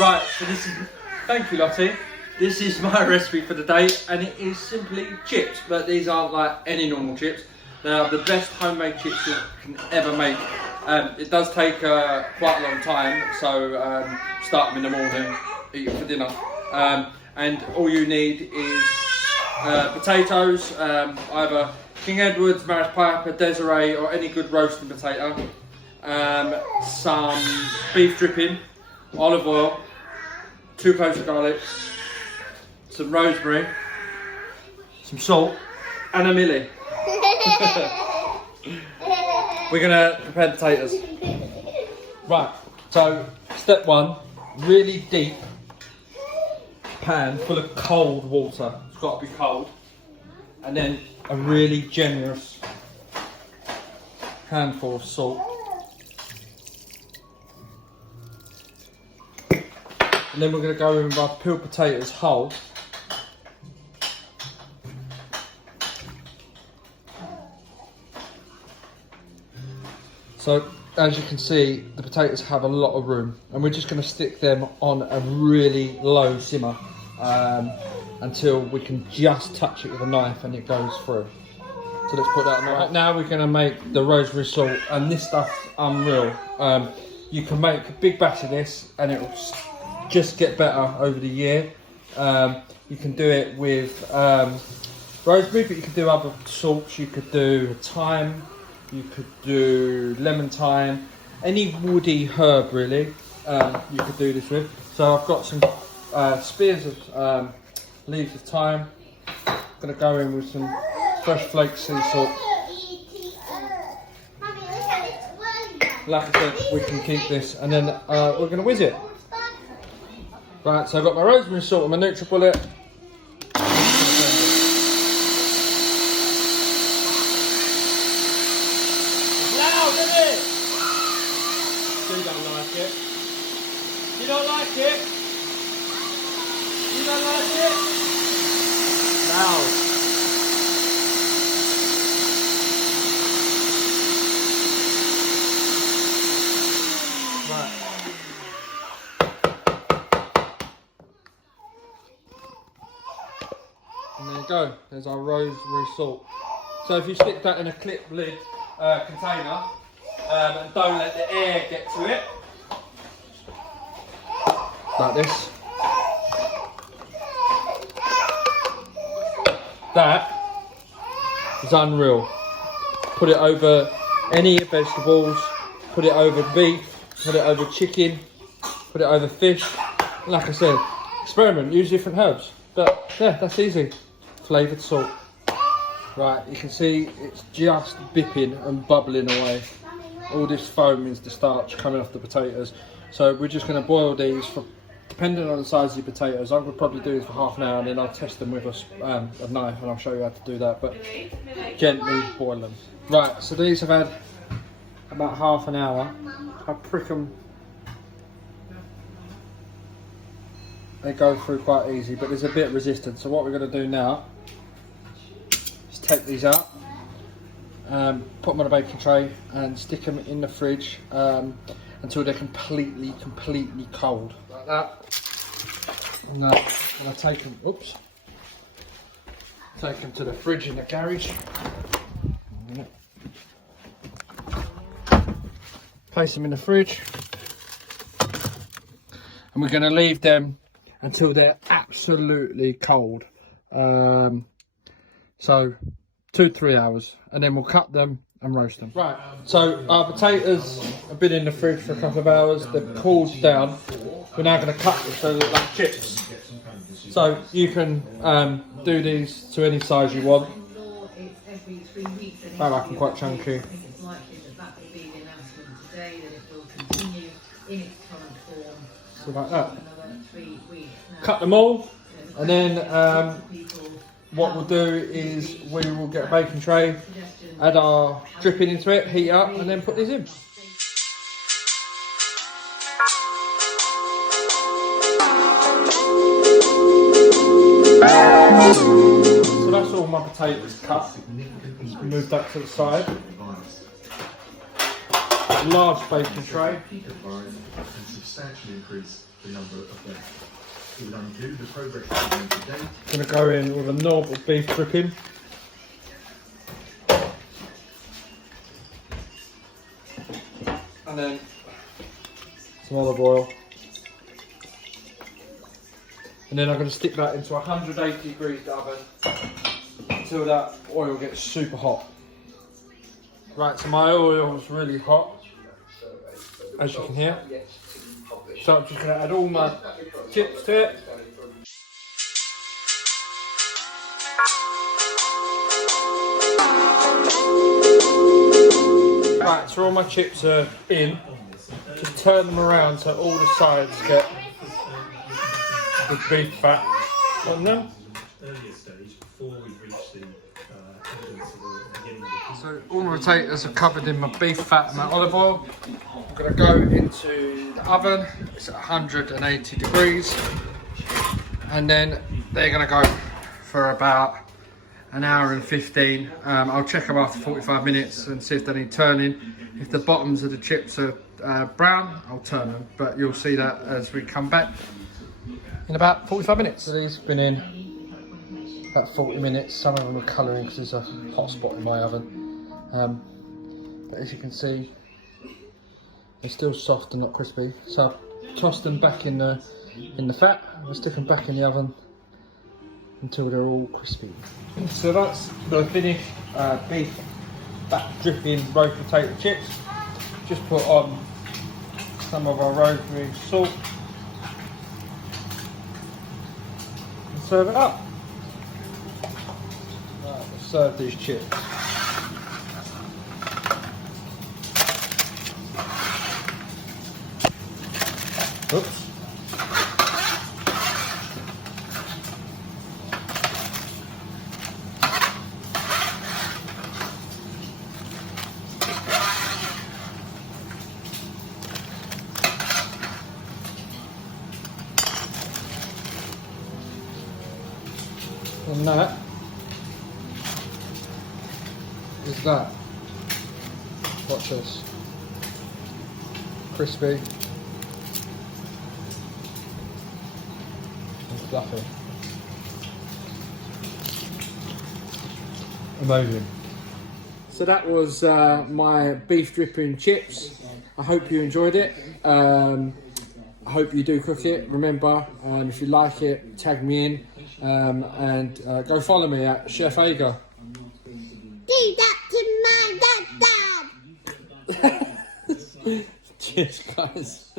Right, so this is, thank you Lottie, this is my recipe for the day, and it is simply chips, but these aren't like any normal chips. They are the best homemade chips you can ever make. It does take quite a long time, so start them in the morning, eat them for dinner. And all you need is potatoes, either King Edward's, Maris Piper, Desiree, or any good roasting potato. Some beef dripping, olive oil, 2 cloves of garlic, some rosemary, some salt, and a milli. We're gonna prepare the potatoes. Right, so step 1, really deep pan full of cold water. It's got to be cold. And then a really generous handful of salt. And then we're going to go in with our peeled potatoes whole. So as you can see, the potatoes have a lot of room, and we're just going to stick them on a really low simmer until we can just touch it with a knife and it goes through. So let's put that on. Right, now we're going to make the rosemary salt, and this stuff's unreal. You can make a big batch of this and it will just get better over the year. You can do it with rosemary, but you could do other salts. You could do thyme, you could do lemon thyme, any woody herb really you could do this with. So I've got some spears of leaves of thyme. I'm going to go in with some fresh flaked sea salt. Like I said, we can keep this, and then we're going to whiz it. Right, so I've got my rosemary salt and my NutriBullet. Loud, isn't it? You don't like it. You don't like it? You don't like it? Loud. Right. And there you go, there's our rosemary salt. So if you stick that in a clip lid container and don't let the air get to it, like this, that is unreal. Put it over any vegetables, put it over beef, put it over chicken, put it over fish. Like I said, experiment, use different herbs. But yeah, that's easy. Flavoured salt. Right, you can see it's just bipping and bubbling away. All this foam is the starch coming off the potatoes. So we're just going to boil these for, depending on the size of your potatoes. I would probably do this for half an hour, and then I'll test them with a knife, and I'll show you how to do that. But gently boil them. Right, so these have had about half an hour. I prick them. They go through quite easy, but there's a bit of resistance. So what we're going to do now is take these out, put them on a baking tray and stick them in the fridge until they're completely cold. Like that. And I'm going to take them, oops, take them to the fridge in the garage. Place them in the fridge. And we're going to leave them until they're absolutely cold. So 2-3 hours, and then we'll cut them and roast them. Right, so our potatoes have been in the fridge for a couple of hours. They've cooled down. We're now going to cut them so they look like chips. So you can do these to any size you want. I like them quite chunky. So like that. Cut them all, and then what we'll do is we will get a baking tray, add our dripping into it, heat up, and then put these in. So that's all my potatoes cut. Just move that to the side. Large baking tray. And substantially increase the number of days. It would undo the progress of the day. Gonna go in with a knob of beef dripping. And then some olive oil. And then I'm going to stick that into 180 degrees oven until that oil gets super hot. Right, so my oil is really hot, as you can hear. So I'm just going to add all my chips to it. Right, so all my chips are in. Just turn them around so all the sides get the beef fat on them. So all my potatoes are covered in my beef fat and my olive oil. I'm going to go into the oven. It's at 180 degrees. And then they're going to go for about an hour and 15. I'll check them after 45 minutes and see if they need turning. If the bottoms of the chips are brown, I'll turn them. But you'll see that as we come back in about 45 minutes. So these have been in about 40 minutes. Some of them are colouring because there's a hot spot in my oven. But as you can see, they're still soft and not crispy. So I've tossed them back in the fat. I'll stick them back in the oven until they're all crispy. So that's the finished beef fat dripping roast potato chips. Just put on some of our rosemary salt and serve it up. Right, let's serve these chips. Oops. And that is that. Watch this. Crispy and fluffy. Amazing. So that was my beef dripping chips. I hope you enjoyed it. I hope you do cook it. Remember, if you like it, tag me in and go follow me at Chef Ager. Do that to my dad. Cheers, guys.